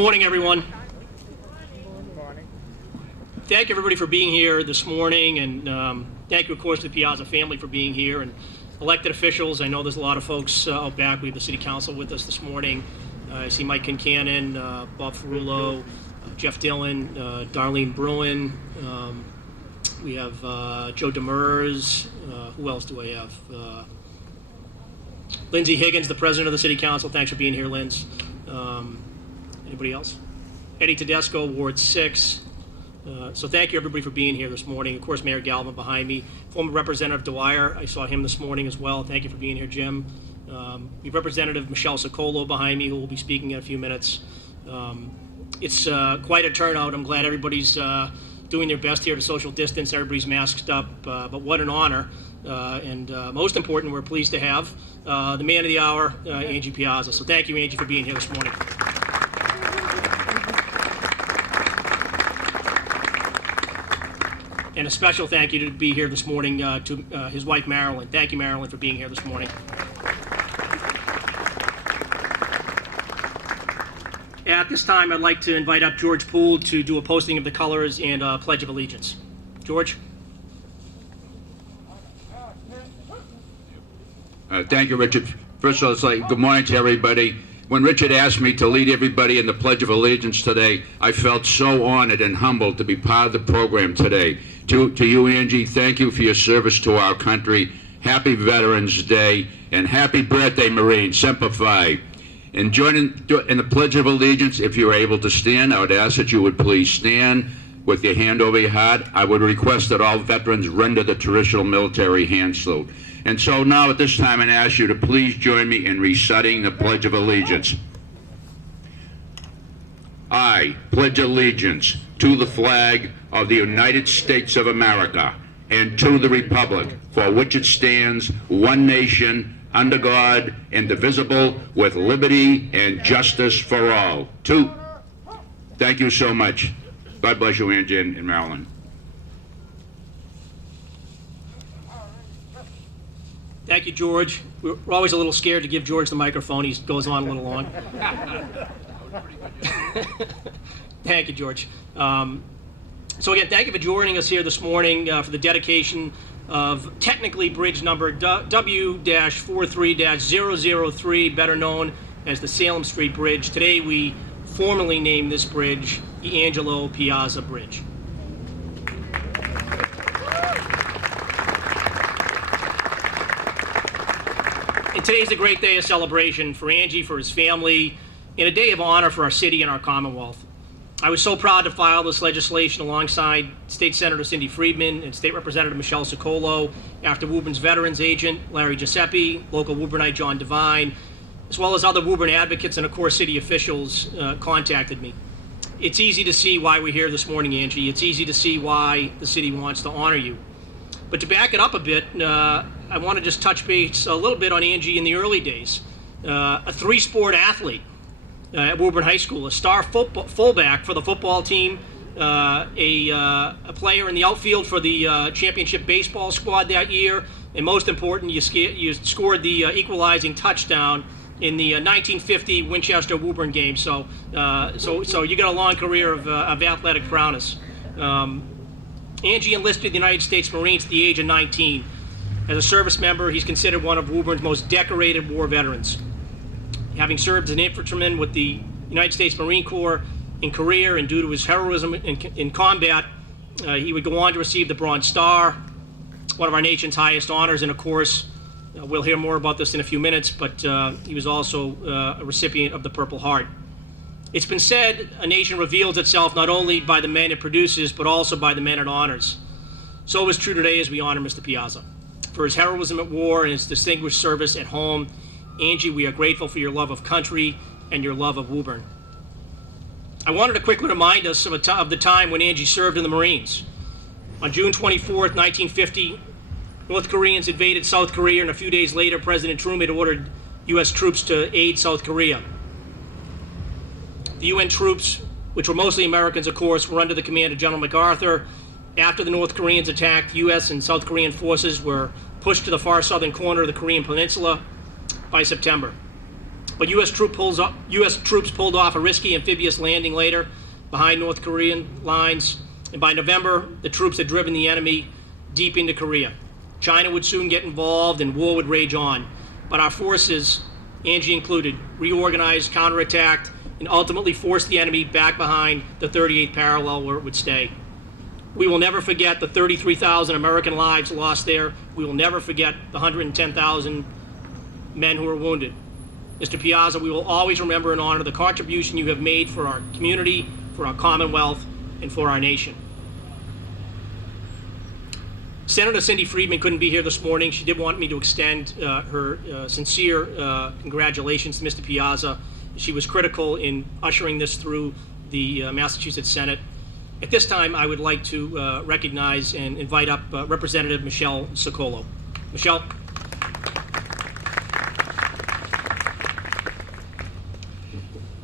morning, everyone. Thank you, everybody, for being here this morning, and thank you, of course, to the Piazza family for being here, and elected officials. I know there's a lot of folks out back. We have the City Council with us this morning. I see Mike Kincannon, Bob Ferrullo, Jeff Dillon, Darlene Bruin. We have Joe Demers. Who else do I have? Lindsay Higgins, the president of the City Council. Thanks for being here, Linz. Anybody else? Eddie Tedesco, Ward 6. So thank you, everybody, for being here this morning. Of course, Mayor Galvin behind me. Former Representative Dwyer, I saw him this morning as well. Thank you for being here, Jim. We have Representative Michelle CICCOLO behind me, who will be speaking in a few minutes. It's quite a turnout. I'm glad everybody's doing their best here to social distance. Everybody's masked up, but what an honor. And most important, we're pleased to have the man of the hour, Angelo Piazza. So thank you, Angie, for being here this morning. And a special thank you to be here this morning to his wife, Marilyn. Thank you, Marilyn, for being here this morning. At this time, I'd like to invite up George Poole to do a posting of the colors and Pledge of Allegiance. George? Thank you, Richard. First of all, it's like good morning to everybody. When Richard asked me to lead everybody in the Pledge of Allegiance today, I felt so honored and humbled to be part of the program today. To you, Angie, thank you for your service to our country. Happy Veterans Day, and happy birthday, Marine. Semper Fi. And joining in the Pledge of Allegiance, if you're able to stand, I would ask that you would please stand with your hand over your heart. I would request that all veterans render the traditional military hand salute. And so now at this time, I ask you to please join me in reciting the Pledge of Allegiance. I pledge allegiance to the flag of the United States of America and to the republic for which it stands, one nation, under God, indivisible, with liberty and justice for all. Thank you so much. God bless you, Angie and Marilyn. Thank you, George. We're always a little scared to give George the microphone. He goes on a little long. Thank you, George. So again, thank you for joining us here this morning for the dedication of technically bridge number W-43-003, better known as the Salem Street Bridge. Today we formally name this bridge the Angelo Piazza Bridge. And today's a great day of celebration for Angie, for his family, and a day of honor for our city and our Commonwealth. I was so proud to file this legislation alongside State Senator Cindy Friedman and State Representative Michelle CICCOLO after Woburn's Veterans Agent, Larry Giuseppe, local Woburnite John Devine, as well as other Woburn advocates and, of course, city officials contacted me. It's easy to see why we're here this morning, Angie. It's easy to see why the city wants to honor you. But to back it up a bit, I want to just touch base a little bit on Angie in the early days. A three-sport athlete at Woburn High School, a star fullback for the football team, a player in the outfield for the championship baseball squad that year, and most important, you scored the equalizing touchdown in the 1950 Winchester Woburn game. So you got a long career of athletic prowess. Angie enlisted in the United States Marines at the age of 19. As a service member, he's considered one of Woburn's most decorated war veterans. Having served as an infantryman with the United States Marine Corps in Korea, and due to his heroism in combat, he would go on to receive the Bronze Star, one of our nation's highest honors, and of course, we'll hear more about this in a few minutes, but he was also a recipient of the Purple Heart. It's been said a nation reveals itself not only by the men it produces, but also by the men it honors. So is true today as we honor Mr. Piazza. For his heroism at war and his distinguished service at home, Angie, we are grateful for your love of country and your love of Woburn. I wanted to quickly remind us of the time when Angie served in the Marines. On June 24th, 1950, North Koreans invaded South Korea, and a few days later, President Truman had ordered U.S. troops to aid South Korea. The UN troops, which were mostly Americans, of course, were under the command of General MacArthur. After the North Koreans attacked, U.S. and South Korean forces were pushed to the far southern corner of the Korean Peninsula by September. But U.S. troops pulled off a risky amphibious landing later behind North Korean lines, and by November, the troops had driven the enemy deep into Korea. China would soon get involved and war would rage on. But our forces, Angie included, reorganized, counterattacked, and ultimately forced the enemy back behind the 38th parallel where it would stay. We will never forget the 33,000 American lives lost there. We will never forget the 110,000 men who were wounded. Mr. Piazza, we will always remember and honor the contribution you have made for our community, for our Commonwealth, and for our nation. Senator Cindy Friedman couldn't be here this morning. She did want me to extend her sincere congratulations to Mr. Piazza. She was critical in ushering this through the Massachusetts Senate. At this time, I would like to recognize and invite up Representative Michelle CICCOLO. Michelle.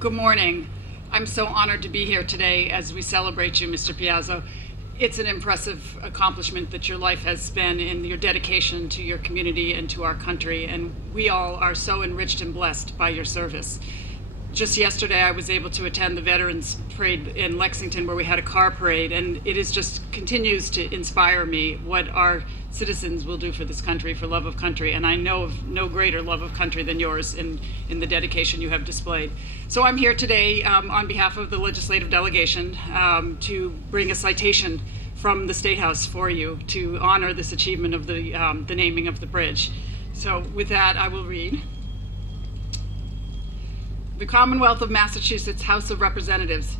Good morning. I'm so honored to be here today as we celebrate you, Mr. Piazza. It's an impressive accomplishment that your life has been in your dedication to your community and to our country, and we all are so enriched and blessed by your service. Just yesterday, I was able to attend the Veterans Parade in Lexington, where we had a car parade, and it is just continues to inspire me what our citizens will do for this country, for love of country, and I know of no greater love of country than yours in the dedication you have displayed. So I'm here today on behalf of the legislative delegation to bring a citation from the State House for you to honor this achievement of the naming of the bridge. So with that, I will read. The Commonwealth of Massachusetts House of Representatives,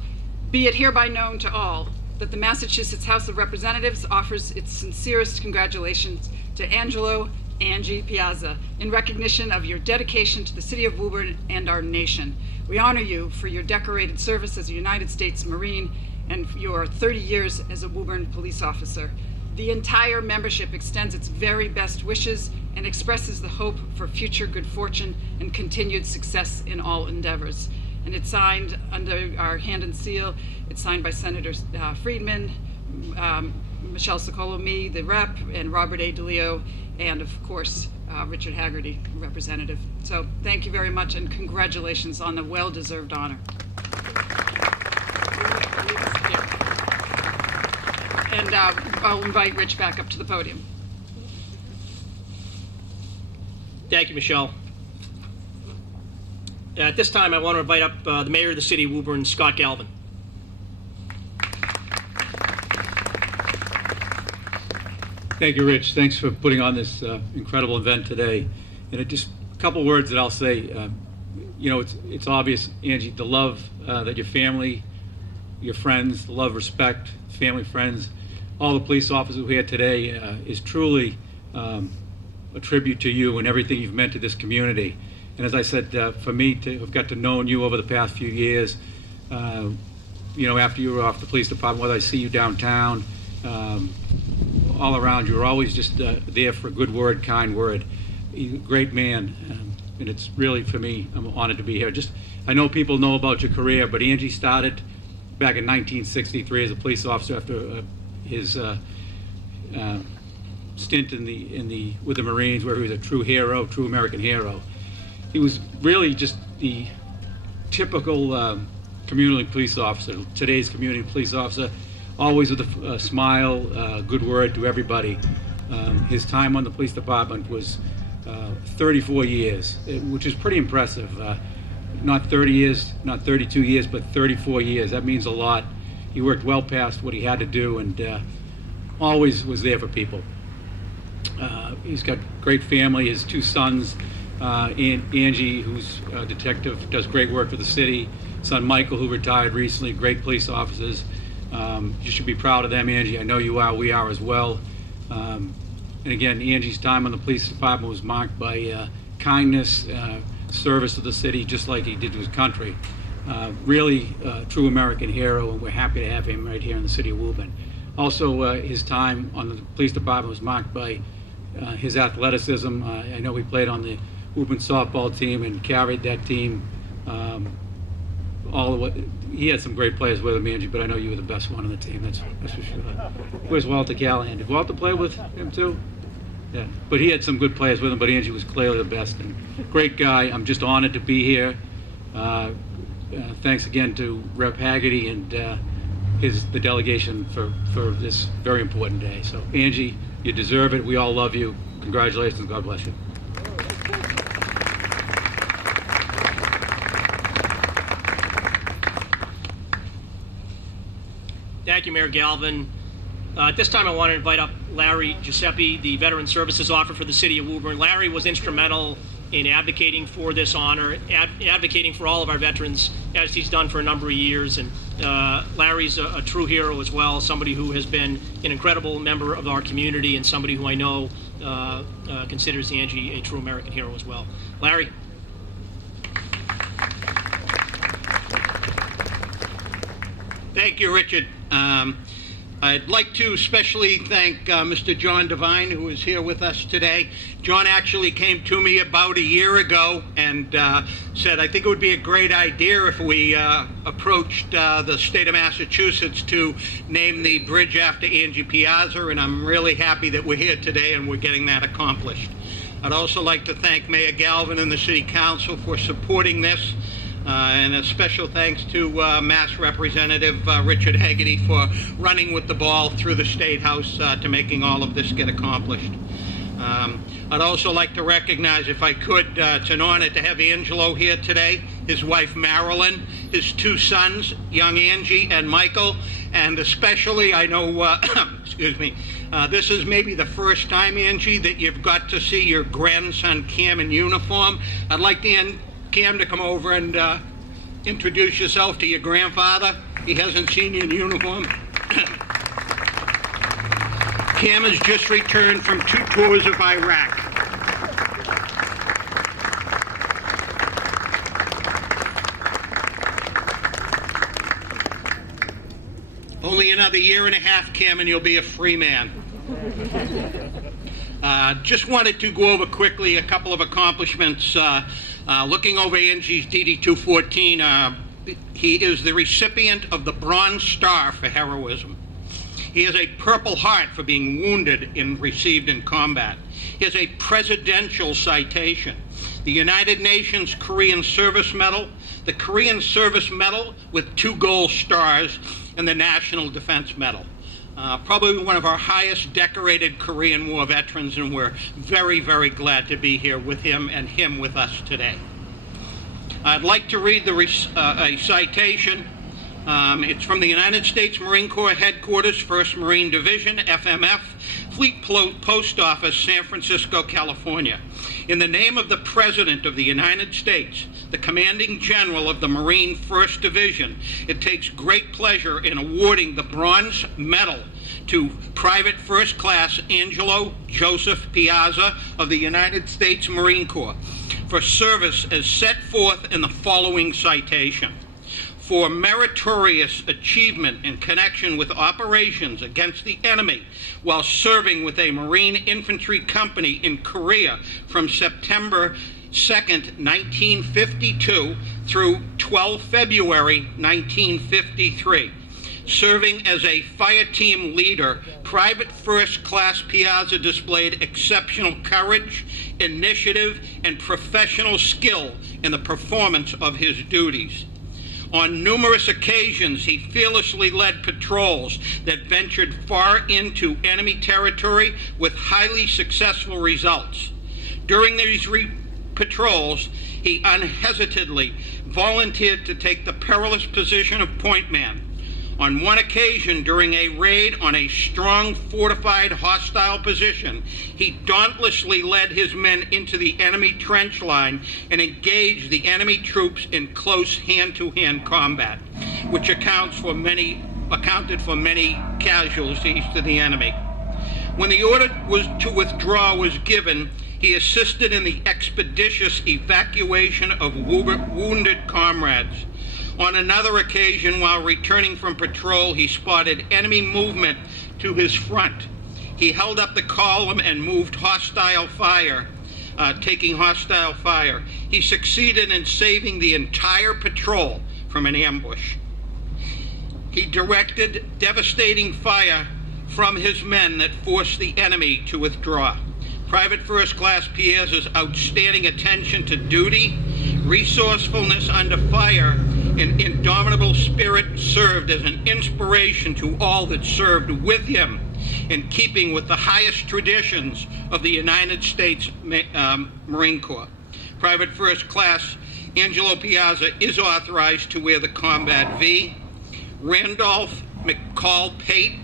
be it hereby known to all that the Massachusetts House of Representatives offers its sincerest congratulations to Angelo Angie Piazza in recognition of your dedication to the city of Woburn and our nation. We honor you for your decorated service as a United States Marine and your 30 years as a Woburn police officer. The entire membership extends its very best wishes and expresses the hope for future good fortune and continued success in all endeavors. And it's signed under our hand and seal. It's signed by Senator Friedman, Michelle CICCOLO, me, the rep, and Robert A. DeLeo, and of course, Richard Haggerty, representative. So thank you very much and congratulations on the well-deserved honor. And I'll invite Rich back up to the podium. Thank you, Michelle. At this time, I want to invite up the mayor of the city of Woburn, Scott Galvin. Thank you, Rich. Thanks for putting on this incredible event today. And just a couple words that I'll say. You know, it's obvious, Angie, the love that your family, your friends, the love, respect, family, friends, all the police officers who are here today is truly a tribute to you and everything you've meant to this community. And as I said, for me to have got to know you over the past few years, you know, after you were off the police department, whether I see you downtown, all around, you were always just there for a good word, kind word. You're a great man, and it's really, for me, I'm honored to be here. I know people know about your career, but Angie started back in 1963 as a police officer after his stint with the Marines, where he was a true hero, true American hero. He was really just the typical community police officer, today's community police officer, always with a smile, good word to everybody. His time on the police department was 34 years, which is pretty impressive. Not 30 years, not 32 years, but 34 years. That means a lot. He worked well past what he had to do and always was there for people. He's got a great family, his two sons, Angie, who's a detective, does great work for the city. Son Michael, who retired recently, great police officers. You should be proud of them, Angie. I know you are, we are as well. And again, Angie's time on the police department was marked by kindness, service to the city, just like he did to his country. Really true American hero, and we're happy to have him right here in the city of Woburn. Also, his time on the police department was marked by his athleticism. I know he played on the Woburn softball team and carried that team. He had some great players with him, Angie, but I know you were the best one on the team. That's for sure. Where's Walter Callahan? Did Walter play with him too? Yeah, but he had some good players with him, but Angie was clearly the best. And great guy. I'm just honored to be here. Thanks again to Rep. Haggerty and the delegation for this very important day. So, Angie, you deserve it. We all love you. Congratulations. God bless you. Thank you, Mayor Galvin. At this time, I want to invite up Larry Giuseppe, the Veteran Services Officer for the City of Woburn. Larry was instrumental in advocating for this honor, advocating for all of our veterans, as he's done for a number of years. And Larry's a true hero as well, somebody who has been an incredible member of our community and somebody who I know considers Angie a true American hero as well. Larry. Thank you, Richard. I'd like to especially thank Mr. John Devine, who is here with us today. John actually came to me about a year ago and said, I think it would be a great idea if we approached the state of Massachusetts to name the bridge after Angelo Piazza, and I'm really happy that we're here today and we're getting that accomplished. I'd also like to thank Mayor Galvin and the City Council for supporting this. And a special thanks to Mass Representative Richard Haggerty for running with the ball through the State House to making all of this get accomplished. I'd also like to recognize, if I could, it's an honor to have Angelo here today, his wife Marilyn, his two sons, young Angie and Michael, and especially, I know, excuse me, this is maybe the first time, Angie, that you've got to see your grandson Cam in uniform. I'd like Cam to come over and introduce yourself to your grandfather. He hasn't seen you in uniform. Cam has just returned from 2 tours of Iraq. Only another year and a half, Cam, and you'll be a free man. Just wanted to go over quickly a couple of accomplishments. Looking over Angie's DD-214, he is the recipient of the Bronze Star for heroism. He has a Purple Heart for being wounded and received in combat. He has a Presidential Citation, the United Nations Korean Service Medal, the Korean Service Medal with 2 gold stars, and the National Defense Medal. Probably one of our highest decorated Korean War veterans, and we're very, very glad to be here with him and him with us today. I'd like to read a citation. It's from the United States Marine Corps Headquarters, 1st Marine Division, FMF, Fleet Post Office, San Francisco, California. In the name of the President of the United States, the Commanding General of the Marine 1st Division, it takes great pleasure in awarding the Bronze Medal to Private First Class Angelo Joseph Piazza of the United States Marine Corps for service as set forth in the following citation. For meritorious achievement in connection with operations against the enemy while serving with a Marine Infantry Company in Korea from September 2nd, 1952 through 12 February 1953. Serving as a fire team leader, Private First Class Piazza displayed exceptional courage, initiative, and professional skill in the performance of his duties. On numerous occasions, he fearlessly led patrols that ventured far into enemy territory with highly successful results. During these patrols, he unhesitedly volunteered to take the perilous position of point man. On one occasion, during a raid on a strong, fortified, hostile position, he dauntlessly led his men into the enemy trench line and engaged the enemy troops in close hand-to-hand combat, which accounted for many casualties to the enemy. When the order to withdraw was given, he assisted in the expeditious evacuation of wounded comrades. On another occasion, while returning from patrol, he spotted enemy movement to his front. He held up the column and moved hostile fire, taking hostile fire. He succeeded in saving the entire patrol from an ambush. He directed devastating fire from his men that forced the enemy to withdraw. Private First Class Piazza's outstanding attention to duty, resourcefulness under fire, and indomitable spirit served as an inspiration to all that served with him, in keeping with the highest traditions of the United States Marine Corps. Private First Class Angelo Piazza is authorized to wear the Combat V. Randolph McCall Pate,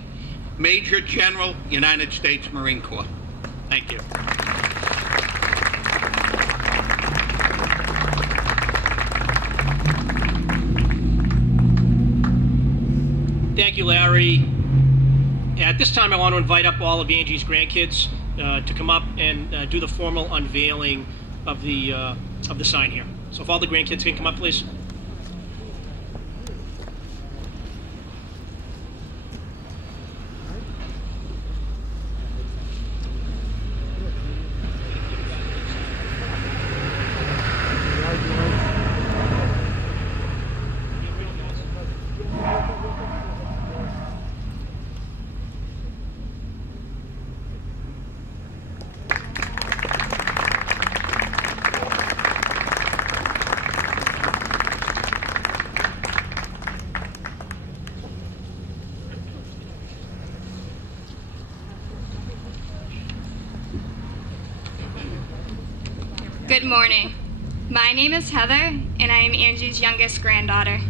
Major General, United States Marine Corps. Thank you. Thank you, Larry. At this time, I want to invite up all of Angie's grandkids to come up and do the formal unveiling of the sign here. So if all the grandkids can come up, please. Good morning. My name is Heather, and I am Angie's youngest granddaughter.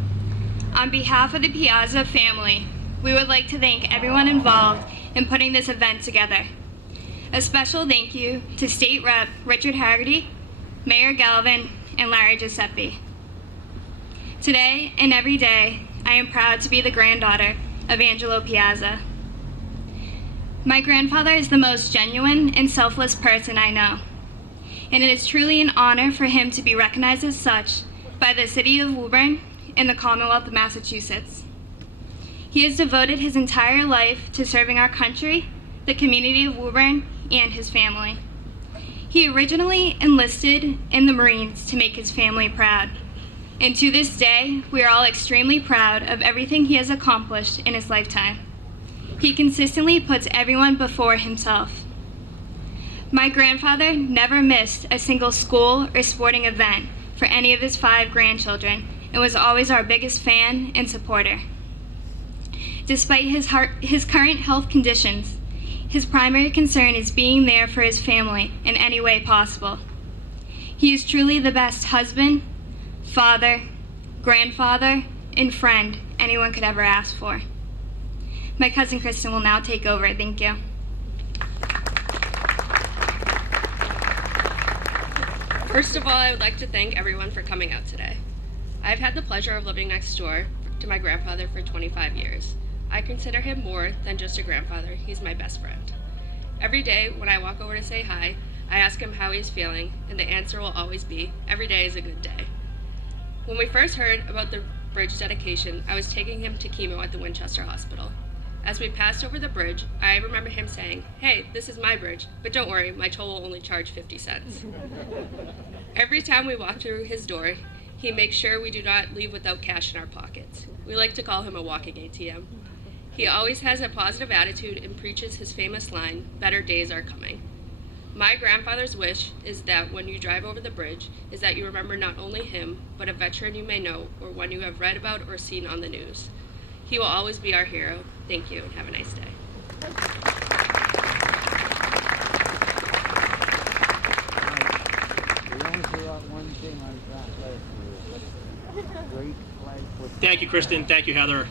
On behalf of the Piazza family, we would like to thank everyone involved in putting this event together. A special thank you to State Rep Richard Haggerty, Mayor Galvin, and Larry Giuseppe. Today and every day, I am proud to be the granddaughter of Angelo Piazza. My grandfather is the most genuine and selfless person I know, and it is truly an honor for him to be recognized as such by the City of Woburn and the Commonwealth of Massachusetts. He has devoted his entire life to serving our country, the community of Woburn, and his family. He originally enlisted in the Marines to make his family proud, and to this day, we are all extremely proud of everything he has accomplished in his lifetime. He consistently puts everyone before himself. My grandfather never missed a single school or sporting event for any of his 5 grandchildren and was always our biggest fan and supporter. Despite his current health conditions, his primary concern is being there for his family in any way possible. He is truly the best husband, father, grandfather, and friend anyone could ever ask for. My cousin KRISTEN will now take over. Thank you. First of all, I would like to thank everyone for coming out today. I've had the pleasure of living next door to my grandfather for 25 years. I consider him more than just a grandfather. He's my best friend. Every day when I walk over to say hi, I ask him how he's feeling, and the answer will always be, every day is a good day. When we first heard about the bridge dedication, I was taking him to chemo at the Winchester Hospital. As we passed over the bridge, I remember him saying, "Hey, this is my bridge, but don't worry, my toll will only charge 50 cents. Every time we walk through his door, he makes sure we do not leave without cash in our pockets. We like to call him a walking ATM. He always has a positive attitude and preaches his famous line, "Better days are coming." My grandfather's wish is that when you drive over the bridge, is that you remember not only him, but a veteran you may know or one you have read about or seen on the news. He will always be our hero. Thank you and have a nice day. Thank you, KRISTEN. Thank you, Heather.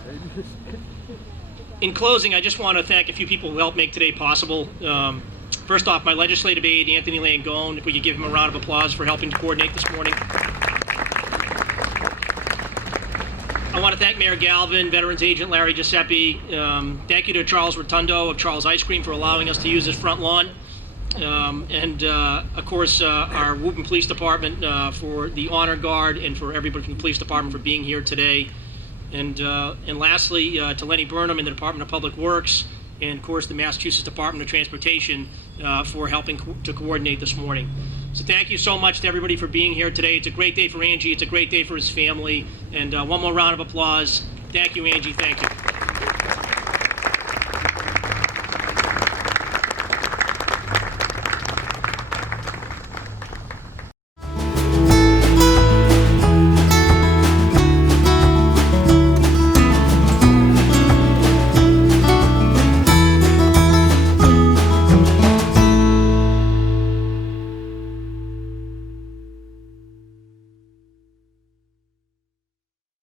In closing, I just want to thank a few people who helped make today possible. First off, my legislative aide, Anthony Langone, if we could give him a round of applause for helping to coordinate this morning. I want to thank Mayor Galvin, Veterans Agent Larry Giuseppe. Thank you to Charles Rotundo of Charles Ice Cream for allowing us to use his front lawn. Of course, our Woburn Police Department for the Honor Guard, and for everybody from the Police Department for being here today. And lastly, to Lenny Burnham in the Department of Public Works, and of course the Massachusetts Department of Transportation for helping to coordinate this morning. So thank you so much to everybody for being here today. It's a great day for Angie. It's a great day for his family. And one more round of applause. Thank you, Angie. Thank you.